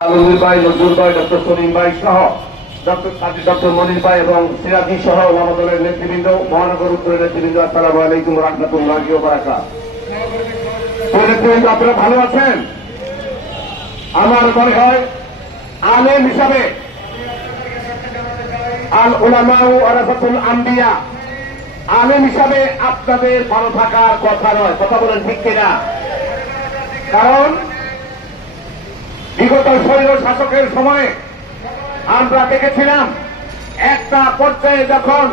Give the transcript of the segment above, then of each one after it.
আলমগীর ভাই, নজরুল ভাই, ডক্টর সলিম ভাই সহ ডক্টর মনির ভাই এবং সিরাজি সহ ওলামা দলের নেতৃবৃন্দ, মহানগর উত্তরের নেতৃবৃন্দ, আসসালামু আলাইকুম ওয়া রাহমাতুল্লাহি ওয়া বারাকাতুহু। নেতৃবৃন্দ, আপনারা ভালো আছেন? আমার মনে হয় আলেম হিসাবে আল উলামা ওয়ারাসাতুল আম্বিয়া, আলেম হিসাবে আপনাদের ভালো থাকার কথা নয়। কথা বলেন ঠিক কিনা? কারণ বিগত স্বৈর শাসকের সময়ে আমরা দেখেছিলাম একটা পর্যায়ে যখন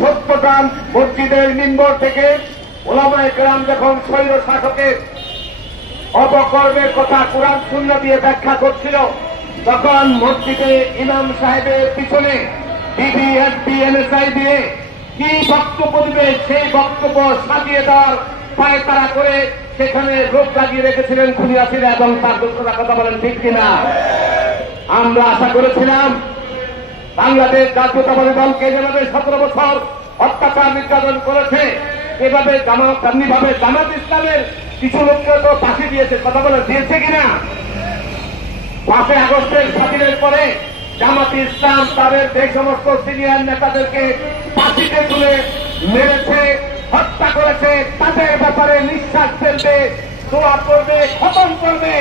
70টা মসজিদের মিম্বর থেকে ওলামায়ে কেরাম যখন স্বৈর শাসকের অপকর্মের কথা কোরআন সুন্নাহ দিয়ে ব্যাখ্যা করছিল, তখন মসজিদে ইমাম সাহেবের পিছনে বিবিএসপি এনএসআই দিয়ে কি বক্তব্য দিবে সেই বক্তব্য সাজিয়ে দেওয়ার পায়তারা করে সেখানে রোগ লাগিয়ে রেখেছিলেন খুনিয়াসিরা এবং তার দোষরা। কথা বলেন ঠিক কিনা? আমরা আশা করেছিলাম বাংলাদেশ জাতীয়তাবাদী দলকে যেভাবে 17 বছর অত্যাচার নির্যাতন করেছে, এভাবে জামাত ইসলামের কিছু লোককে তো ফাঁসি দিয়েছে। কথা বলে দিয়েছে কিনা? 5 আগস্টের স্বাধীনের পরে জামাত ইসলাম তাদের যে সমস্ত সিনিয়র নেতাদেরকে ফাঁসিতে তুলে মেরেছে, হত্যা করেছে, তাদের ব্যাপারে নিঃশ্বাস ফেলবে, দোয়া করবে, খতম করবে,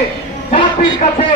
জাতির কাছে